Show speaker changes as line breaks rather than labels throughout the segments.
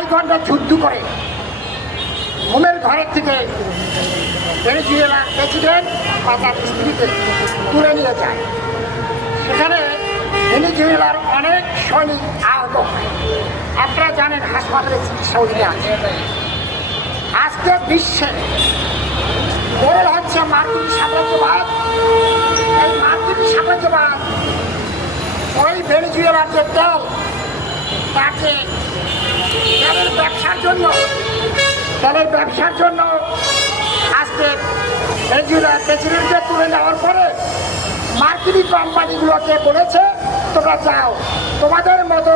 আড়াই ঘণ্টা যুদ্ধ করে। ঘুমের ঘরের থেকে ভেনেজুয়েলার প্রেসিডেন্ট বা তার স্ত্রীকে তুলে নিয়ে যায়। সেখানে ভেনেজুয়েলার অনেক সৈনিক আহত আপনারা জানেন হাসপাতালে চিকিৎসা অধীনে আছে। আজকে বিশ্বে বড় হচ্ছে মার্কিন সাম্রাজ্যবাদ। এই মার্কিন সাম্রাজ্যবাদ ওই ভেনেজুয়েলার যে তেল, তাকে জন্য তেলের ব্যবসার জন্য আজকে ভেনেজুয়েলার প্রেসিডেন্টকে তুলে নেওয়ার পরে মার্কিনি কোম্পানিগুলোকে বলেছে তোমরা যাও তোমাদের মতো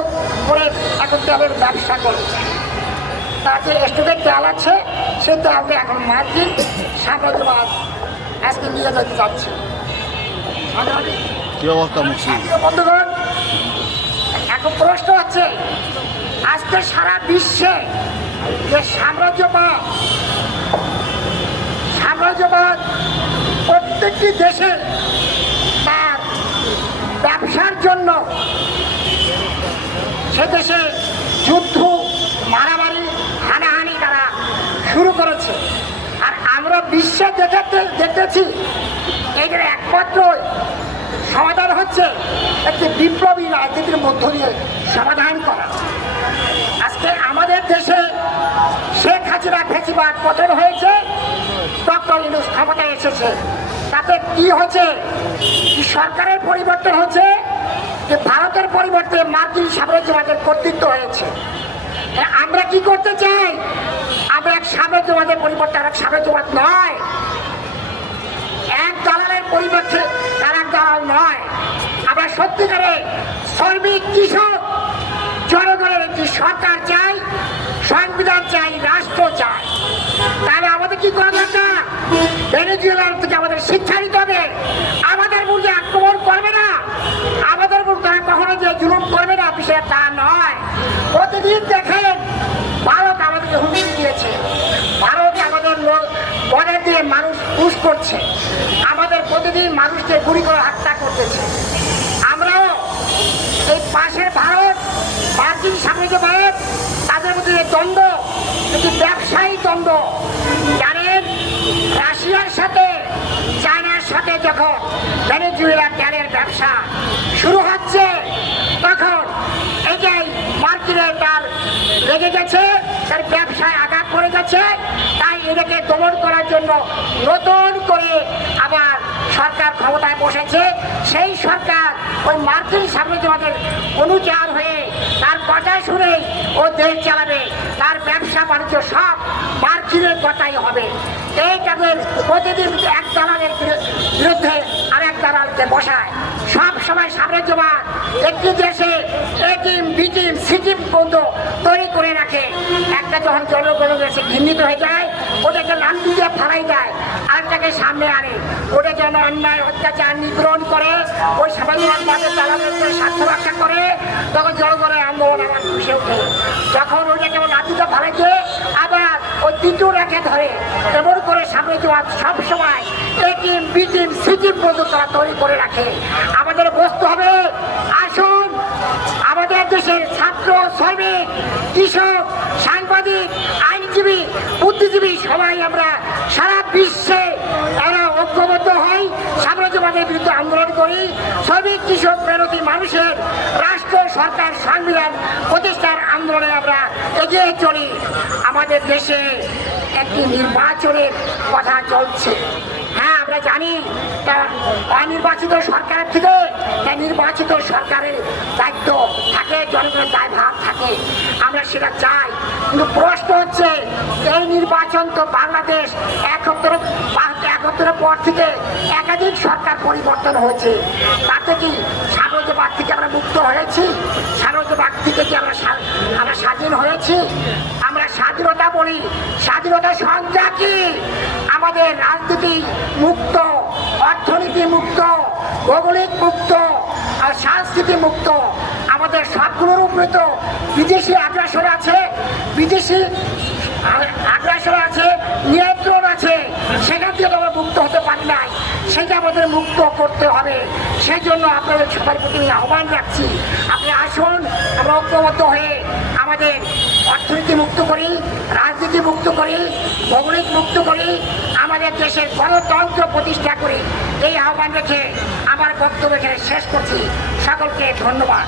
করে এখন তেলের ব্যবসা করো। তার যে স্টুডেন্ট তেল আছে সে তেলকে এখন মার্কিন সাম্রাজ্যবাদ আজকে নিয়ে যেতে যাচ্ছে। বন্ধুগণ এখন প্রশ্ন হচ্ছে আজকে সারা বিশ্বে যে সাম্রাজ্যবাদ সাম্রাজ্যবাদ প্রত্যেকটি দেশে তার ব্যবসার জন্য সে দেশে যুদ্ধ, মারামারি, হানাহানি তারা শুরু করেছে। আর আমরা বিশ্বে দেখাতে, দেখতেছি, এদের একমাত্র সমাধান হচ্ছে একটি বিপ্লবী রাজনীতির মধ্য দিয়ে সমাধান করা। দেশে শেখ হাসিনা ফেসিবাদ পতন হয়েছে ডক্টর ইউনুস ক্ষমতায় এসেছে। তাতে কি হচ্ছে কি সরকারের পরিবর্তন হচ্ছে যে ভারতের পরিবর্তে মার্কিন সাম্রাজ্যবাদের কর্তৃত্ব হয়েছে। হ্যাঁ, আমরা কি করতে চাই? আমরা এক সাম্রাজ্যবাদের পরিবর্তে আর এক সাম্রাজ্যবাদ নয়। এক দালালের পরিবর্তে তার এক দালাল নয়। আমরা সত্যিকারে শ্রমিক কৃষক জনগণের একটি সরকার চাই। সংবিধান চাই, রাষ্ট্র চাই। তাহলে আমাদের কি করা দরকার? থেকে আমাদের শিক্ষা নিতে হবে। আমাদের মূল্যে আক্রমণ করবে না। আমাদের উপর তারা কখনো যে জুলুম করবে না, বিষয়ে তা নয়। প্রতিদিন দেখেন ভারত আমাদেরকে হুমকি দিয়েছে। ভারত আমাদের বর্ডার দিয়ে মানুষ পুশ করছে। আমাদের প্রতিদিন মানুষকে গুলি করে হত্যা করতেছে। আমরাও এই পাশের ভারত মার্কিন সাম্রাজ্যবাদ তাদের মধ্যে যে দ্বন্দ্ব একটি ব্যবসায়ী দ্বন্দ্ব জানেন রাশিয়ার সাথে, চায়নার সাথে যখন ভেনেজুয়েলা তেলের ব্যবসা শুরু হচ্ছে, তখন এই যে মার্কিনের তার লেগে গেছে, তার ব্যবসায় আঘাত পড়ে গেছে, তাই এটাকে দমন করার জন্য নতুন করে আবার সরকার ক্ষমতায় বসেছে। সেই সরকার ওই মার্কিন সাম্রাজ্যবাদের অনুচার হয়ে শুনেই ও দেশ চালাবে, তার ব্যবসা বাণিজ্য সব মার্কিনের কথাই হবে। এই তাদের প্রতিদিন এক দালালের বিরুদ্ধে আরেক দালালকে বসায়। সব সময় সাম্রাজ্যবাদ একটি দেশে এ টিম সিকিম পর্যন্ত তৈরি করে রাখে। একটা যখন জনগণের কাছে ঘৃণিত হয়ে যায় ওটাকে লাঠি দিয়ে ফালাই দেয়, আরেকটাকে সামনে আনে। ওটা যেন অন্যায়, অত্যাচার নিগ্রহণ করে, ওই দালালের উপরে স্বার্থ রক্ষা করে তখন জনগণের আন্দোলন আবার খুশি ওঠে যখন ওইটাকে লাঠিতে ফালাইছে আবার ওই রেখে ধরে এমন করে সামনে সবসময় সব সময় বি টিম সি টিম পর্যন্ত তারা তৈরি করে রাখে। আমাদের বসতে হবে, আসুন, আমাদের দেশের ছাত্র, শ্রমিক, কৃষক, সাংবাদিক বুদ্ধিজীবী সবাই আমরা সারা বিশ্বে তারা ঐক্যবদ্ধ হই, সাম্রাজ্যবাদের বিরুদ্ধে আন্দোলন করি। শ্রমিক, কৃষক, মেহনতি মানুষের রাষ্ট্র সরকার সংবিধান প্রতিষ্ঠার আন্দোলনে আমরা এগিয়ে চলি। আমাদের দেশে একটি নির্বাচনের কথা চলছে। হ্যাঁ আমরা জানি তা অনির্বাচিত সরকারের থেকে নির্বাচিত সরকারের দায়িত্ব থাকে, জনগণের দায়ভার থাকে। আমরা সেটা চাই। কিন্তু প্রশ্ন হচ্ছে, এই নির্বাচন তো বাংলাদেশ একাত্তর একাত্তরের পর থেকে একাধিক সরকার পরিবর্তন হয়েছে। তাতে কি সাম্রাজ্যবাদ থেকে আমরা মুক্ত হয়েছি? সাম্রাজ্যবাদ থেকে কি আমরা আমরা স্বাধীন হয়েছি? আমরা স্বাধীনতা বলি, স্বাধীনতা সংজ্ঞা কি? আমাদের রাজনীতি মুক্ত, অর্থনীতি মুক্ত, ভৌগোলিক মুক্ত, আর সংস্কৃতি মুক্ত। আমাদের সবগুলোর উপরে তো বিদেশি আগ্রাসন আছে, বিদেশি আগ্রাসন আছে, নিয়ন্ত্রণ আছে, সেখান থেকে আমরা মুক্ত হতে পারি নাই। সেটা আমাদের মুক্ত করতে হবে। সেই জন্য আপনাদের সবার প্রতি আহ্বান রাখছি। আপনি আসুন, আমরা ঐক্যবদ্ধ হয়ে আমাদের অর্থনীতি মুক্ত করি, রাজনীতি মুক্ত করি, ভৌগোলিক মুক্ত করি, আমাদের দেশের গণতন্ত্র প্রতিষ্ঠা করি। এই আহ্বান রেখে আমার বক্তব্য এখানে শেষ করছি। সকলকে ধন্যবাদ।